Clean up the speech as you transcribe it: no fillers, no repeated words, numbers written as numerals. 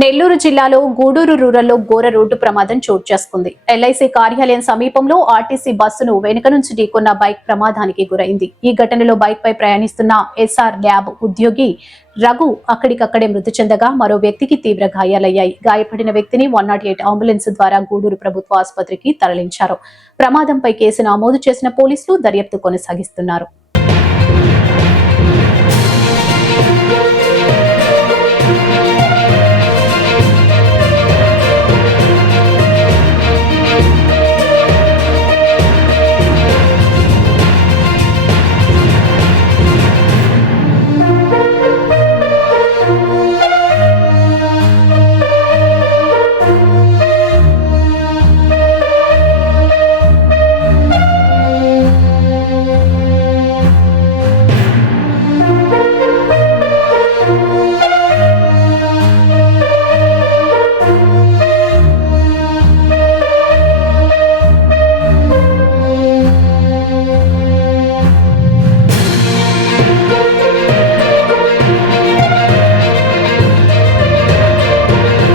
నెల్లూరు జిల్లాలో గూడూరు రూరల్లో ఘోర రోడ్డు ప్రమాదం చోటు చేసుకుంది. ఎల్ఐసి కార్యాలయం సమీపంలో ఆర్టీసీ బస్సును వెనుక నుంచి ఢీకొన్న బైక్ ప్రమాదానికి గురైంది. ఈ ఘటనలో బైక్ పై ప్రయాణిస్తున్న ఎస్ఆర్ ల్యాబ్ ఉద్యోగి రఘు అక్కడికక్కడే మృతి చెందగా మరో వ్యక్తికి తీవ్ర గాయాలయ్యాయి. గాయపడిన వ్యక్తిని 108 అంబులెన్స్ ద్వారా గూడూరు ప్రభుత్వ ఆసుపత్రికి తరలించారు. ప్రమాదంపై కేసు నమోదు చేసిన పోలీసులు దర్యాప్తు కొనసాగిస్తున్నారు.